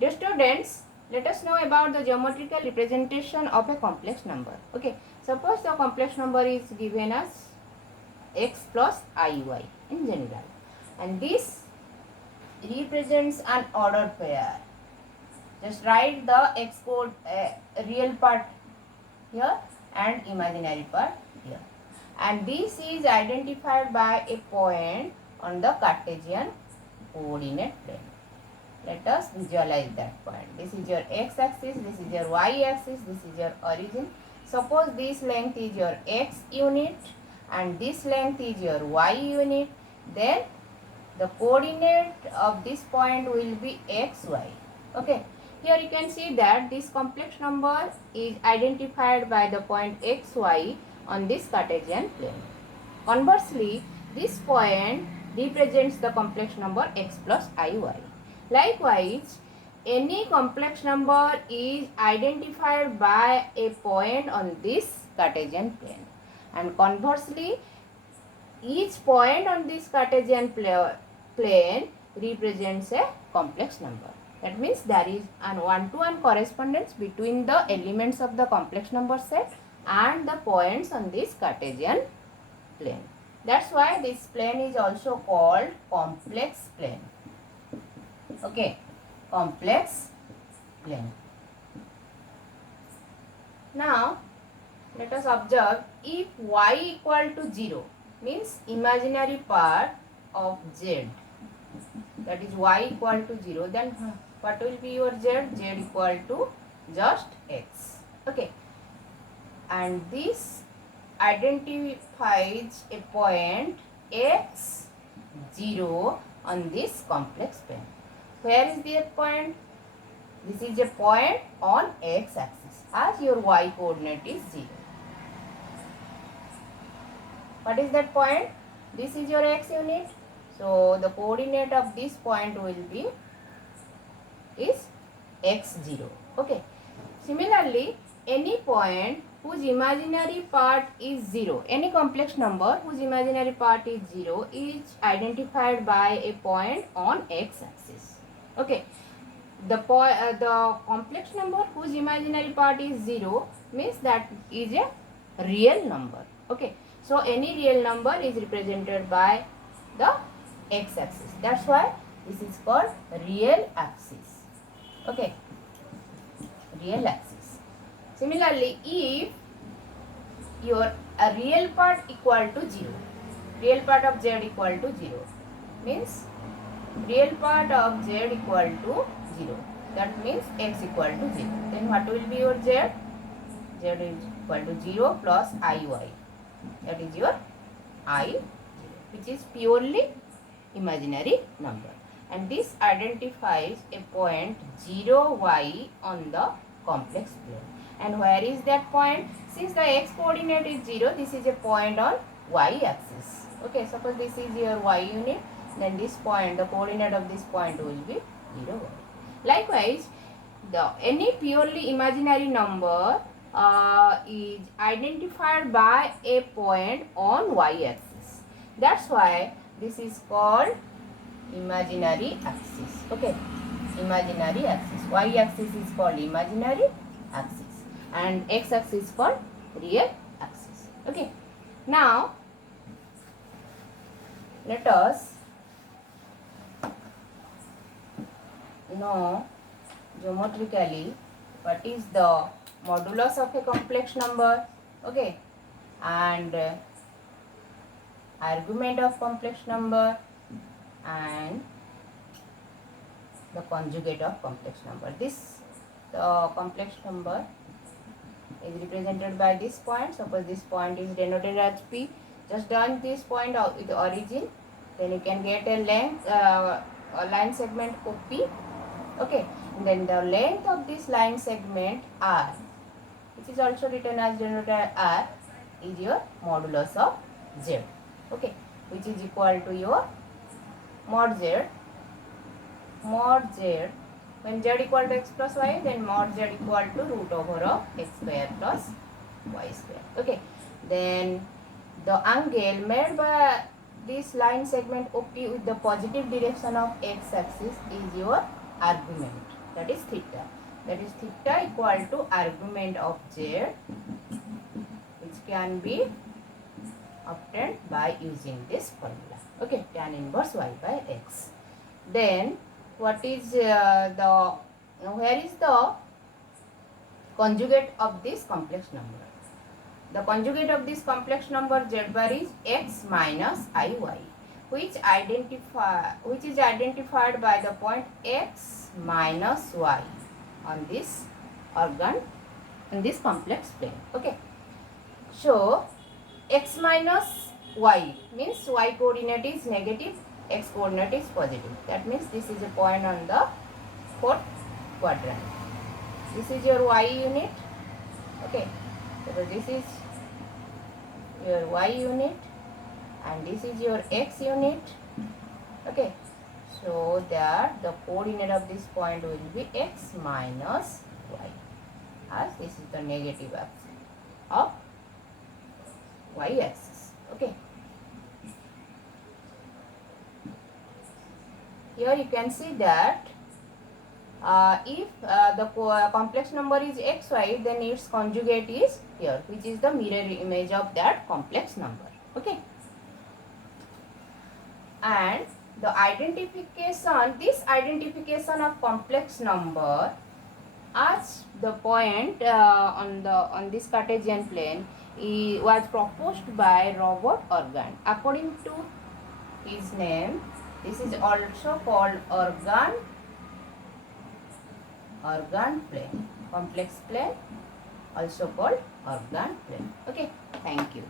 Dear students, let us know about the geometrical representation of a complex number. Okay, suppose the complex number is given as x plus iy in general, and this represents an ordered pair. Just write the x code real part here and imaginary part here, and this is identified by a point on the Cartesian coordinate plane. Let us visualize that point. This is your x-axis, this is your y-axis, this is your origin. Suppose this length is your x unit and this length is your y unit. Then the coordinate of this point will be xy. Okay. Here you can see that this complex number is identified by the point xy on this Cartesian plane. Conversely, this point represents the complex number x plus iy. Likewise, any complex number is identified by a point on this Cartesian plane, and conversely, each point on this Cartesian plane represents a complex number. That means there is an one-to-one correspondence between the elements of the complex number set and the points on this Cartesian plane. That's why this plane is also called complex plane. Okay, complex plane. Now, let us observe, if y equal to 0 means imaginary part of z, that is y equal to 0, then what will be your z? Z equal to just x. Okay, and this identifies a point x 0 on this complex plane. Where is that point? This is a point on x-axis as your y coordinate is 0. What is that point? This is your x unit. So the coordinate of this point will be is x0. Okay. Similarly, any point whose imaginary part is 0, any complex number whose imaginary part is 0 is identified by a point on x-axis. Okay, the complex number whose imaginary part is 0 means that is a real number. Okay, so any real number is represented by the x-axis. That's why this is called real axis. Okay, real axis. Similarly, if your real part equal to 0, real part of z equal to 0 means real part of z equal to 0, that means x equal to 0, then what will be your z? Z is equal to 0 plus iy, that is your I0, which is purely imaginary number, and this identifies a point 0y on the complex plane. And where is that point? Since the x coordinate is 0, this is a point on y axis. Okay, suppose this is your y unit, then this point, the coordinate of this point will be 0. Likewise, any purely imaginary number is identified by a point on y axis. That's why this is called imaginary axis. Okay, imaginary axis. Y axis is called imaginary axis and x axis is called real axis. Okay, now let us know geometrically what is the modulus of a complex number. Okay, and argument of complex number and the conjugate of complex number. The complex number is represented by this point. Suppose this point is denoted as P. Just turn this point with the origin, then you can get a length, a line segment OP. Okay, and then the length of this line segment R, which is also written as denoted as R, is your modulus of Z. Okay, which is equal to your mod Z. When z equal to x plus y, then mod z equal to root over of x square plus y square. Okay, then the angle made by this line segment OP with the positive direction of x axis is your argument. that is theta. That is theta equal to argument of z, which can be obtained by using this formula. Okay, tan inverse y by x. Then what is where is the conjugate of this complex number? The conjugate of this complex number z bar is x minus iy, which is identified by the point x minus y on this organ in this complex plane. Okay, so x minus y means y coordinate is negative, x coordinate is positive. That means this is a point on the fourth quadrant. This is your y unit. Okay, so this is your y unit and this is your x unit. Okay, so that the coordinate of this point will be x minus y, as this is the negative axis of y axis. Okay, here you can see that if the complex number is xy, then its conjugate is here, which is the mirror image of that complex number. Okay, and the identification, this identification of complex number as the point on this Cartesian plane was proposed by Robert Organ. According to his name, this is also called organ plane, complex plane, also called organ plane. Okay, thank you.